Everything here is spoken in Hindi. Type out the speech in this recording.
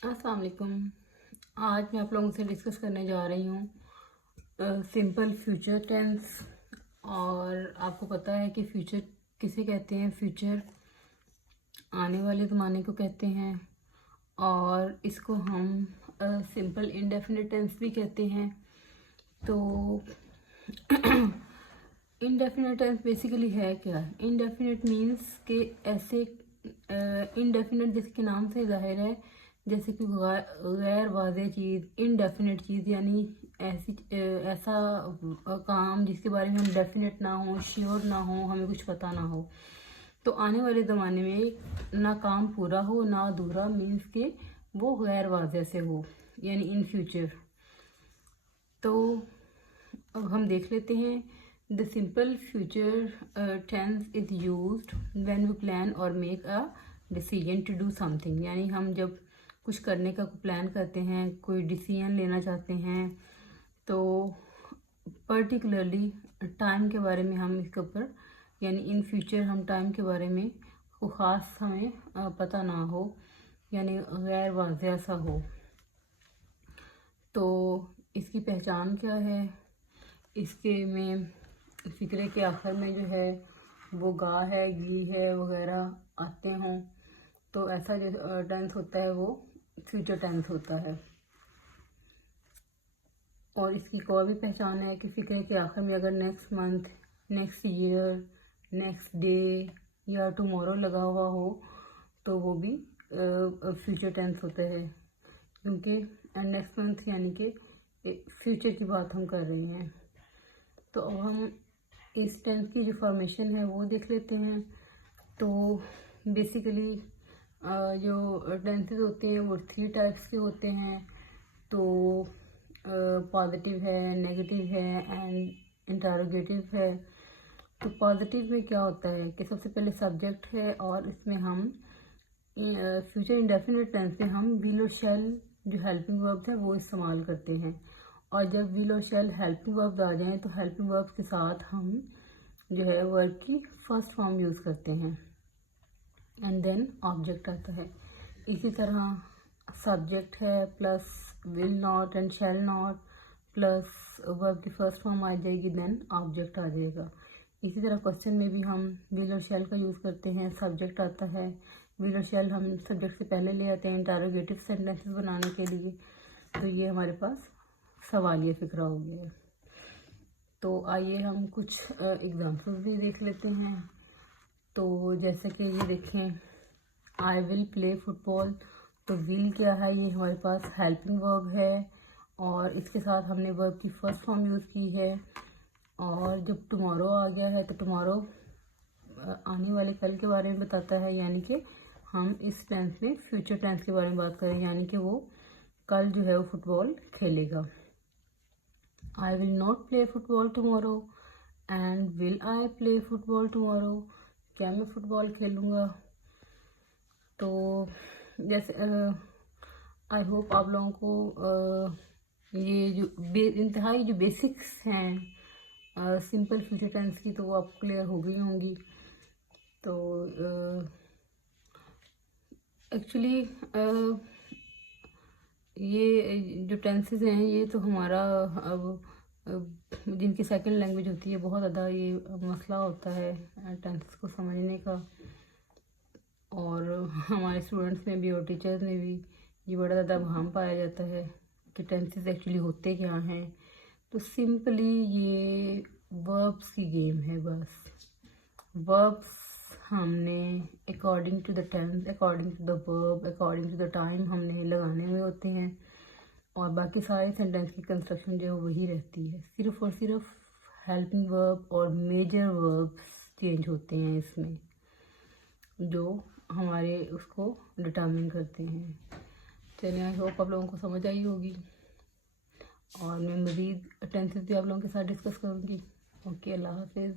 अस्सलाम वालेकुम। आज मैं आप लोगों से डिस्कस करने जा रही हूँ सिंपल फ्यूचर टेंस। और आपको पता है कि फ्यूचर किसे कहते हैं। फ्यूचर आने वाले ज़माने को कहते हैं और इसको हम सिंपल इंडेफिनिट टेंस भी कहते हैं। तो इनडेफिनेट टेंस बेसिकली है क्या? इनडेफिनेट मीन्स कि ऐसे इनडेफिनेट जिसके नाम से जाहिर है, जैसे कि गैर वाज़ेह चीज़। इनडेफिनेट चीज़ यानी ऐसी ऐसा काम जिसके बारे में हम डेफिनेट ना हो, श्योर ना हो, हमें कुछ पता ना हो। तो आने वाले ज़माने में ना काम पूरा हो ना अधूरा, मीन्स के वो गैर वाज़ेह से हो, यानी इन फ्यूचर। तो अब हम देख लेते हैं। The simple future tense is used when we plan और make a decision to do something. यानी हम जब कुछ करने का प्लान करते हैं, कोई डिसीजन लेना चाहते हैं, तो पर्टिकुलरली टाइम के बारे में हम इसके ऊपर, यानी इन फ्यूचर हम टाइम के बारे में को ख़ास हमें पता ना हो, यानी गैर वाज़ेह सा हो। तो इसकी पहचान क्या है? इसके में फ़िक्रे के आखिर में जो है वो गा है, गी है वगैरह आते हों, तो ऐसा जो टेंस होता है वो फ्यूचर टेंस होता है। और इसकी एक और भी पहचान है कि फ़िक्रे के आखिर में अगर next month, next year, next day या टुमारो लगा हुआ हो तो वो भी फ्यूचर टेंस होता है, क्योंकि नेक्स्ट मंथ यानी कि फ्यूचर की बात हम कर रहे हैं। तो अब हम इस टेंस की जो फॉर्मेशन है वो देख लेते हैं। तो बेसिकली जो टेंसेस होते हैं वो 3 टाइप्स के होते हैं। तो पॉजिटिव है, नेगेटिव है एंड इंटरोगेटिव है। तो पॉजिटिव में क्या होता है कि सबसे पहले सब्जेक्ट है और इसमें हम फ्यूचर इंडेफिनिट टेंस में हम विल और शैल जो हेल्पिंग वर्ब्स है वो इस्तेमाल करते हैं। और जब विल और शैल हेल्पिंग वर्ब्स आ जाएं तो हेल्पिंग वर्ब्स के साथ हम जो है वर्ब की फर्स्ट फॉर्म यूज़ करते हैं एंड देन ऑब्जेक्ट आता है। इसी तरह सब्जेक्ट है plus will not and shall not plus verb की फर्स्ट फॉर्म आ जाएगी, देन ऑब्जेक्ट आ जाएगा। इसी तरह क्वेश्चन में भी हम विल और शैल का यूज़ करते हैं, सब्जेक्ट आता है, विल और शैल हम सब्जेक्ट से पहले ले आते हैं इंटरोगेटिव सेंटेंसेस बनाने के लिए। तो ये हमारे पास सवालिया फ़िक्रा हो गया है। तो आइए हम कुछ एग्जाम्पल्स भी देख लेते हैं। तो जैसे कि ये देखें, आई विल प्ले फुटबॉल। तो विल क्या है? ये हमारे पास हेल्पिंग वर्ब है और इसके साथ हमने वर्ब की फर्स्ट फॉर्म यूज़ की है। और जब टुमारो आ गया है तो टुमारो आने वाले कल के बारे में बताता है, यानी कि हम इस टेंस में फ्यूचर टेंस के बारे में बात करें, यानी कि वो कल जो है वो फुटबॉल खेलेगा। I will not play football tomorrow and will I play football tomorrow. क्या मैं फुटबॉल खेलूँगा? तो जैसे आई होप आप लोगों को ये जो इंतहाई जो बेसिक्स हैं सिंपल फ्यूचर टेंस की, तो वो आपको क्लियर हो गई होंगी। तो एक्चुअली ये जो टेंसेस हैं ये तो हमारा जिनकी सेकंड लैंग्वेज होती है बहुत ज़्यादा ये मसला होता है टेंसेस को समझने का। और हमारे स्टूडेंट्स में भी और टीचर्स में भी ये बड़ा ज़्यादा अभाम पाया जाता है कि टेंसेस एक्चुअली होते क्या हैं। तो सिंपली ये वर्ब्स की गेम है बस। वर्ब्स हमने according to the tense, according to the verb, according to the time हमने लगाने हुए होते हैं और बाकी सारे सेंटेंस की कंस्ट्रक्शन जो है वही रहती है। सिर्फ और सिर्फ हेल्पिंग वर्ब और मेजर वर्ब्स चेंज होते हैं इसमें, जो हमारे उसको डिटर्मिन करते हैं। चलिए, आई होप आप लोगों को समझ आई होगी और मैं मज़ीद टेंसेस भी आप लोगों के साथ डिस्कस करूँगी। ओके, अल्लाह हाफिज़।